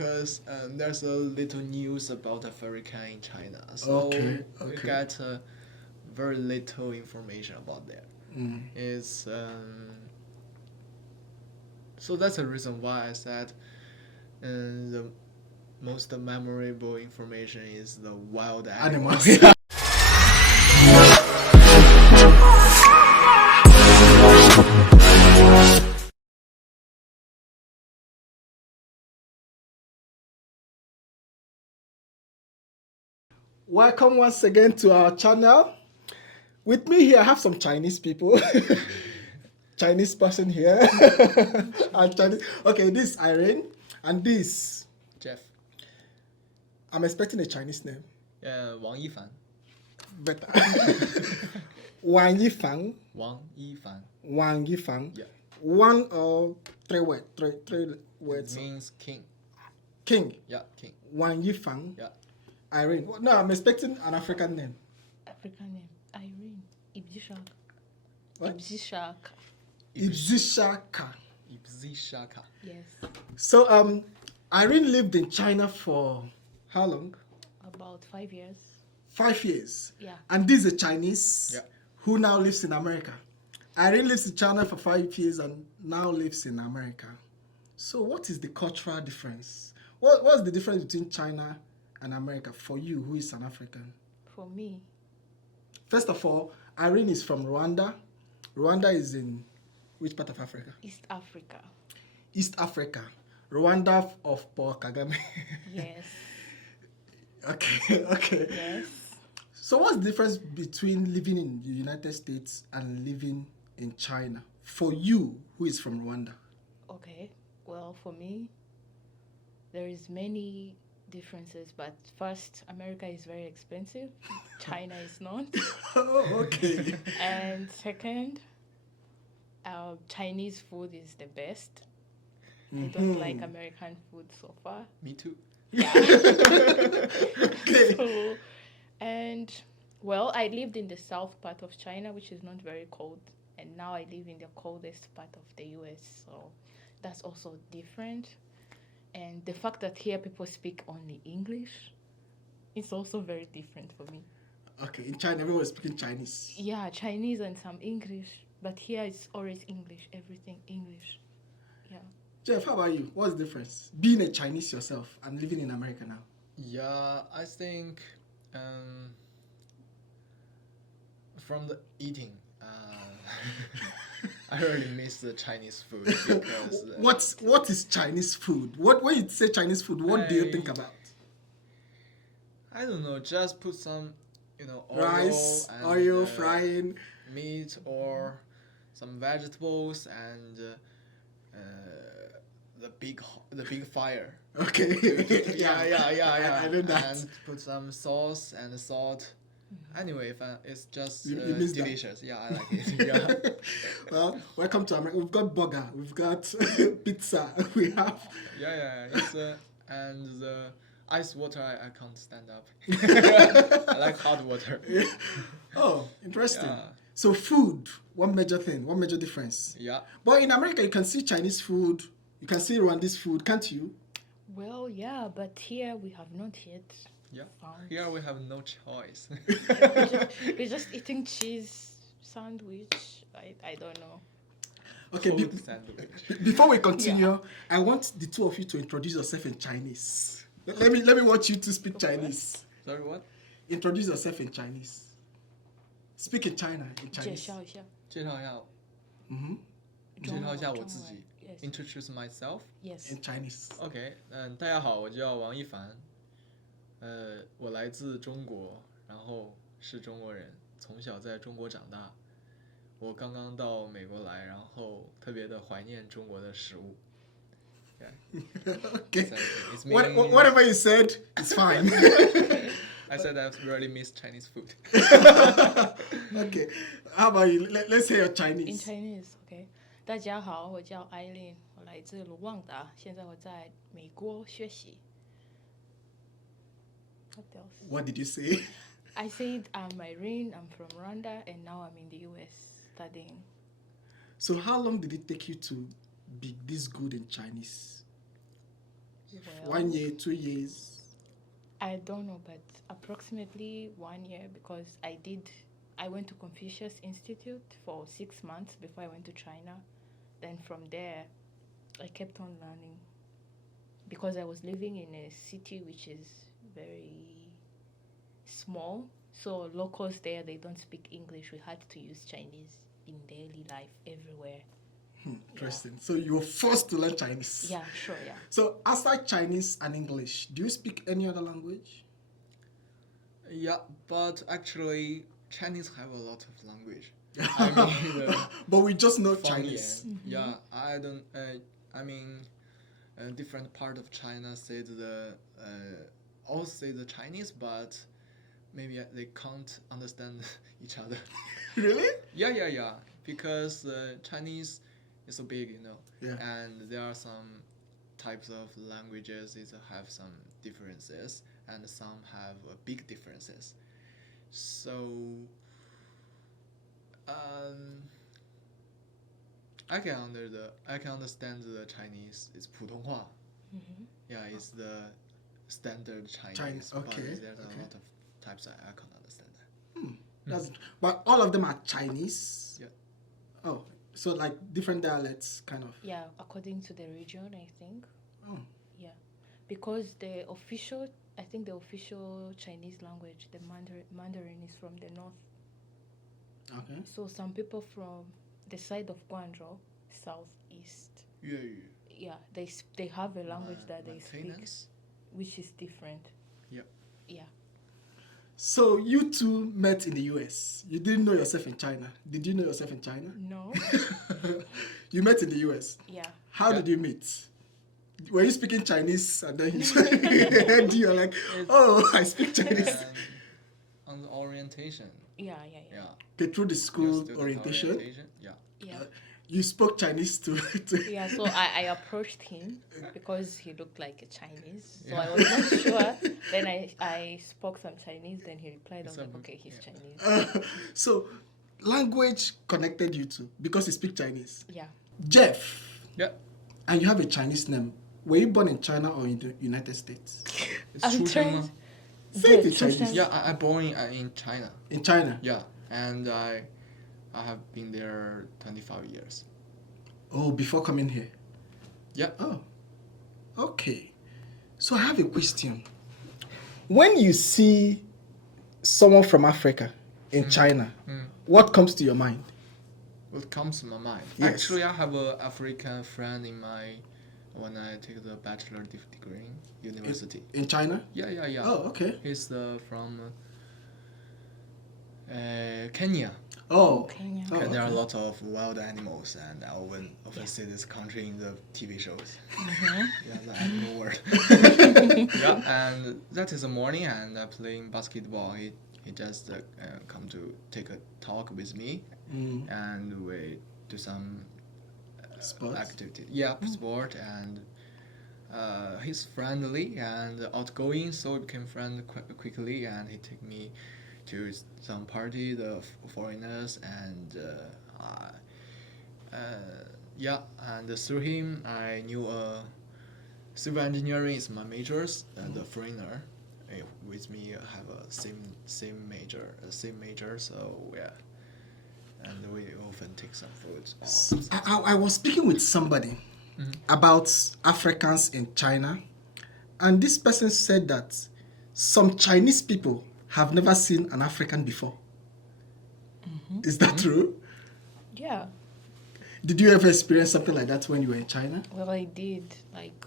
because there's a little news about Africa in China, so we got very little information about that. It's so that's the reason why I said the most memorable information is the wild animals. Welcome once again to our channel. With me here, I have some Chinese people. Chinese person here. Chinese. Okay, this is Irene, and this Jeff. I'm expecting a Chinese name. Wang Yifan. Better. Wang Yifan. Wang Yifan. Wang Yifan. Yeah. One or three words. Three words. It means king. King. Yeah, king. Wang Yifan. Yeah. Irene. No, I'm expecting an African name. African name. Irene. Ibzishaka. What? Ibzishaka. Ibzishaka. Ibzishaka. Yes. So Irene lived in China for how long? About 5 years. 5 years. Yeah. And this is a Chinese Yeah. who now lives in America. Irene lives in China for 5 years and now lives in America. So what is the cultural difference? What's the difference between China and America for you, who is an African? For me. First of all, Irene is from Rwanda. Rwanda is in which part of Africa? East Africa. East Africa. Rwanda of Paul Kagame. Yes. Okay. Yes. So what's the difference between living in the United States and living in China for you, who is from Rwanda? Okay. Well, for me, there is many differences, but first, America is very expensive. China is not. Oh, okay. And second, Chinese food is the best. I don't like American food so far. Me too. Yeah. Okay. So, and well, I lived in the south part of China, which is not very cold, and now I live in the coldest part of the US. So that's also different. And the fact that here people speak only English, it's also very different for me. Okay, in China, everyone is speaking Chinese. Yeah, Chinese and some English, but here it's always English, everything English. Yeah. Jeff, how about you? What's the difference? Being a Chinese yourself and living in America now. Yeah, I think from the eating, I really miss the Chinese food because What is Chinese food? When you say Chinese food, what do you think about? I don't know. Just put some, Rice, and, oil, frying, meat or some vegetables and the big fire. Okay. Yeah. I know that. And put some sauce and salt. Anyway, it's just You miss that? delicious. Yeah, I like it. Yeah. Well, welcome to America. We've got burger, we've got pizza, we have. Yeah. It's and the ice water I can't stand up. I like hot water. Oh, interesting. Yeah. So food, one major difference. Yeah. But in America, you can see Chinese food, you can see Rwandese food, can't you? Well, yeah, but here we have not yet Yeah. found. Here we have no choice. We're just eating cheese sandwich. I don't know. Okay, Food sandwich. before we continue, I want the two of you to introduce yourself in Chinese. Let me watch you to speak Chinese. Sorry, what? Introduce yourself in Chinese. Speak in Chinese. 介绍一下。介绍一下我自己。Yes. Introduce myself. Yes. In Chinese. OK，大家好，我叫王一凡，我来自中国，然后是中国人，从小在中国长大。我刚刚到美国来，然后特别的怀念中国的食物。Yeah. Okay. It's me. Whatever you said, it's fine. I said I really miss Chinese food. Okay. How about you? Let's hear your In Chinese. Chinese, okay. 大家好，我叫 Irene， 我来自卢旺达，现在我在美国学习。What else? What did you say? I said I'm Irene, I'm from Rwanda, and now I'm in the US studying. So how long did it take you to be this good in Chinese? Well, 1 year, 2 years? I don't know, but approximately 1 year because I went to Confucius Institute for 6 months before I went to China. Then from there, I kept on learning because I was living in a city which is very small. So locals there, they don't speak English. We had to use Chinese in daily life everywhere. Interesting. So you were forced to learn Chinese. Yeah, sure, yeah. So outside Chinese and English, do you speak any other language? Yeah, but actually, Chinese have a lot of language. I mean, But we just know Fang Chinese. Yan. Yeah, I don't. I mean, different part of China say all say the Chinese, but maybe they can't understand each other. Really? Yeah. Because Chinese is so big, Yeah. and there are some types of languages that have some differences, and some have big differences. So, um, I can understand the Chinese. It's 普通话. Mm-hmm. Yeah, it's the standard Chinese. Chinese, okay, But there's okay. a lot of types I can't understand that. That's but all of them are Chinese. Yeah. Oh, so like different dialects, kind of. Yeah, according to the region, I think. Oh. Yeah, because I think the official Chinese language, the Mandarin is from the north. Okay. So some people from the side of Guangzhou, southeast, yeah, they have a language that they speak, Maintenance? which is different. Yep. Yeah. So you two met in the US. You didn't know yourself in China. Did you know yourself in China? No. You met in the US. Yeah. How did you meet? Were you speaking Chinese and then you're like, oh, I speak Chinese? And on the orientation. Yeah. Yeah. Okay, through the Your school student orientation, Yeah. Yeah. you spoke Chinese to Yeah, so I approached him because he looked like a Chinese. So I was not sure. Then I spoke some Chinese, then he replied, I was like, okay, he's Chinese. So language connected you two because you speak Chinese. Yeah. Jeff, Yeah. and you have a Chinese name. Were you born in China or in the United States? It's I'm Chuzheng trying. Ma. Say it in Good, Chinese. Chuzheng. Yeah, I born in China. In China? Yeah, and I have been there 25 years. Oh, before coming here? Yeah. Oh, okay. So I have a question. When you see someone from Africa in China, what comes to your mind? What comes to my mind? Yes. Actually, I have an African friend when I take the bachelor degree in university. In China? Yeah. Oh, okay. He's from Kenya. Oh, Kenya. oh, There are a okay. lot of wild animals, and I often see this country in the TV shows. Yeah, the animal world. Yeah, and that is a morning, and I'm playing basketball. He just come to take a talk with me, and we do some Sports? activity. Yeah, sport, and he's friendly and outgoing, so we became friends quickly, and he took me to some party, the foreigners, and and through him I knew civil engineering is my majors, and the foreigner with me have a same major, so yeah, and we often take some food. I was speaking with somebody about Africans in China, and this person said that some Chinese people have never seen an African before. Is that true? Yeah. Did you ever experience something like that when you were in China? Well, I did. Like,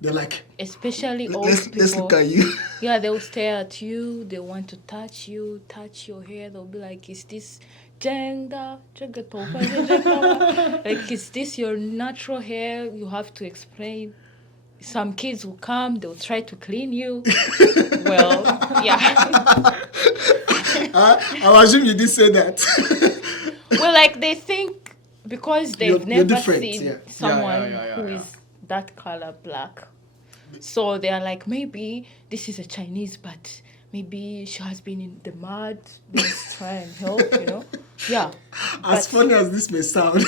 They're like, especially old let's people. look at you. Yeah, they'll stare at you. They want to touch you, touch your hair. They'll be like, is this Jenga? Like, is this your natural hair? You have to explain. Some kids will come, they'll try to clean you. Well, yeah. I assume you did say that. Well, like, they think because they've You're never different, seen yeah. someone Yeah, who is that color black. So they're like, maybe this is a Chinese, but maybe she has been in the mud. Let's try and help, Yeah, As but funny as this may sound.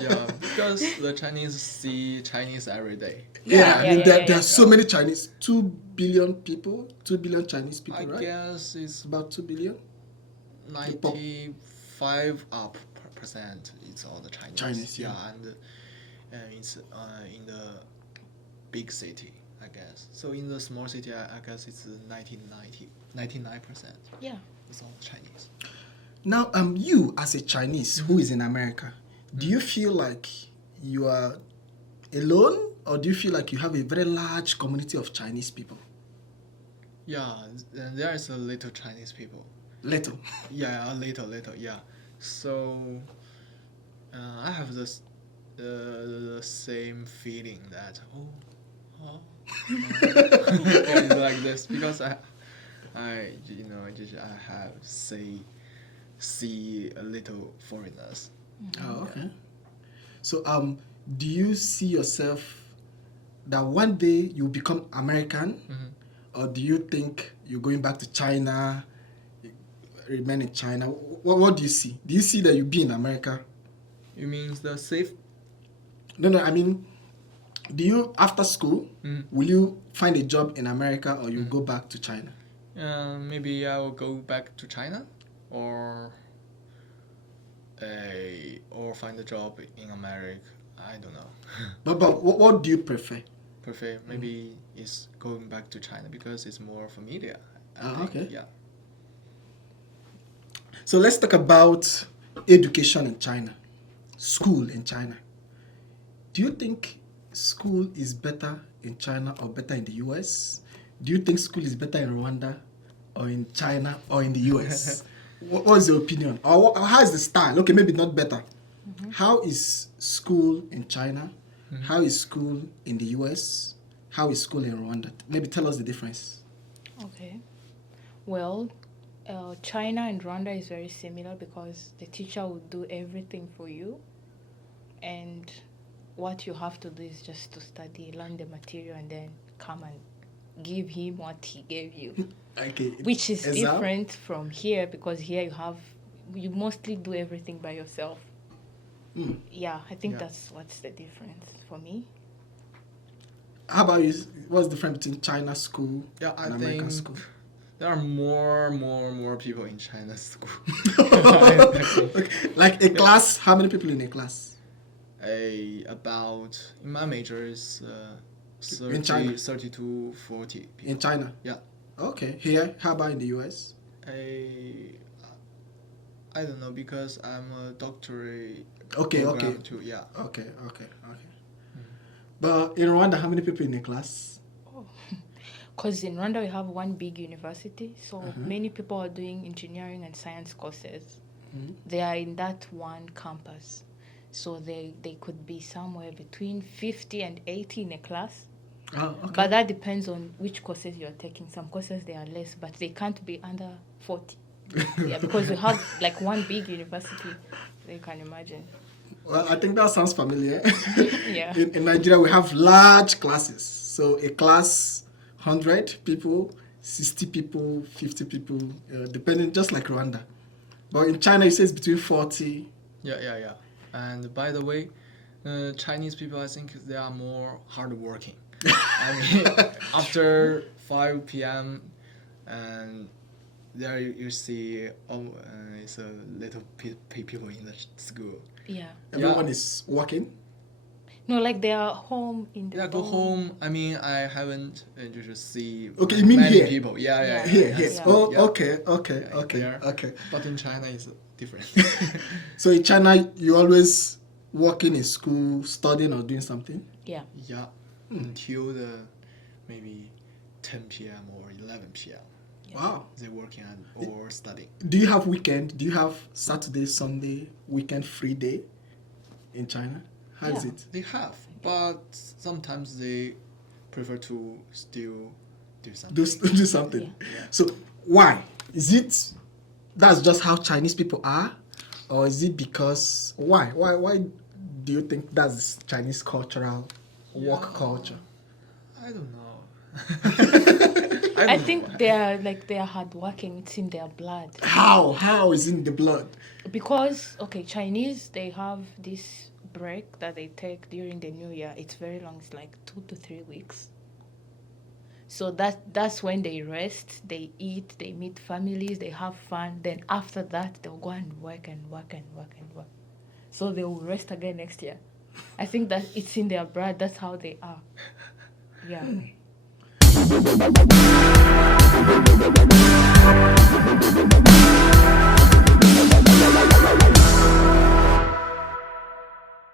Yeah, because the Chinese see Chinese every day. Yeah, I yeah, mean, yeah, there, yeah, there are yeah. so many Chinese. 2 billion people. 2 billion Chinese people, I right? guess it's About 2 billion. The pop 95 up percent. It's all the Chinese. Chinese, yeah. And it's in the big city, I guess. So in the small city, I guess it's 99%. Yeah. It's all Chinese. Now, you as a Chinese who is in America, do you feel like you are alone, or do you feel like you have a very large community of Chinese people? Yeah, there is a little Chinese people. Little. Yeah, a little, yeah. So I have the same feeling that it's like this because I have see a little foreigners. Oh, okay. So, do you see yourself that one day you become American, or do you think you're going back to China, remain in China? What do you see? Do you see that you be in America? You mean the safe? No, I mean, do you, after school, will you find a job in America, or you go back to China? Maybe I will go back to China, or find a job in America. I don't know. But what do you prefer? Prefer maybe is going back to China because it's more familiar. I Ah, think. okay. Yeah. So let's talk about education in China, school in China. Do you think school is better in China or better in the US? Do you think school is better in Rwanda or in China or in the US? What is your opinion? Or how is the style? Okay, maybe not better. How is school in China? How is school in the US? How is school in Rwanda? Maybe tell us the difference. Okay. Well, China and Rwanda is very similar because the teacher will do everything for you, and what you have to do is just to study, learn the material, and then come and give him what he gave you. Okay. Which is Exam? different from here because here you mostly do everything by yourself. Yeah, I think that's what's the difference for me. How about you? What's the difference between China school Yeah, I and American think school? there are more people in China school. Okay. Like a class, how many people in a class? About in my major is 30, In China? 30 to 40 people. In China? Yeah. Okay. Here, how about in the US? I don't know because I'm a doctorate Okay, program okay. too. Yeah. Okay. But in Rwanda, how many people in a class? Because in Rwanda we have one big university, so many people are doing engineering and science courses. They are in that one campus. So they could be somewhere between 50 and 80 in a class. Oh, okay. But that depends on which courses you're taking. Some courses they are less, but they can't be under 40. Yeah, because we have like one big university. You can imagine. Well, I think that sounds familiar. Yeah. In Nigeria, we have large classes. So a class, 100 people, 60 people, 50 people, depending, just like Rwanda. But in China, it says between 40. Yeah. And by the way, Chinese people, I think they are more hardworking. I mean, after 5 p.m. and there you see it's a little people in the school. Yeah. Everyone is working. No, like they are home in the Yeah, go home. I mean, I haven't just see Okay, you mean many here? people. Yeah. Here. Yeah. Oh, Yeah. okay. There. Okay. But in China, it's different. So in China, you always working in school, studying or doing something? Yeah. Yeah, until the maybe 10 p.m. or 11 p.m. Wow. They working or studying. Do you have weekend? Do you have Saturday, Sunday, weekend free day in China? How is Yeah. it? They have, but sometimes they prefer to still do something. Do something. Yeah. So why? Is it that's just how Chinese people are? Or is it because why do you think that's Chinese cultural work culture? I don't know. I I don't know think why. they are hardworking. It's in their blood. How is in the blood? Because okay, Chinese they have this break that they take during the New Year. It's very long. It's like 2 to 3 weeks. So that's when they rest, they eat, they meet families, they have fun. Then after that, they'll go and work and work and work and work. So they will rest again next year. I think that it's in their blood. That's how they are. Yeah.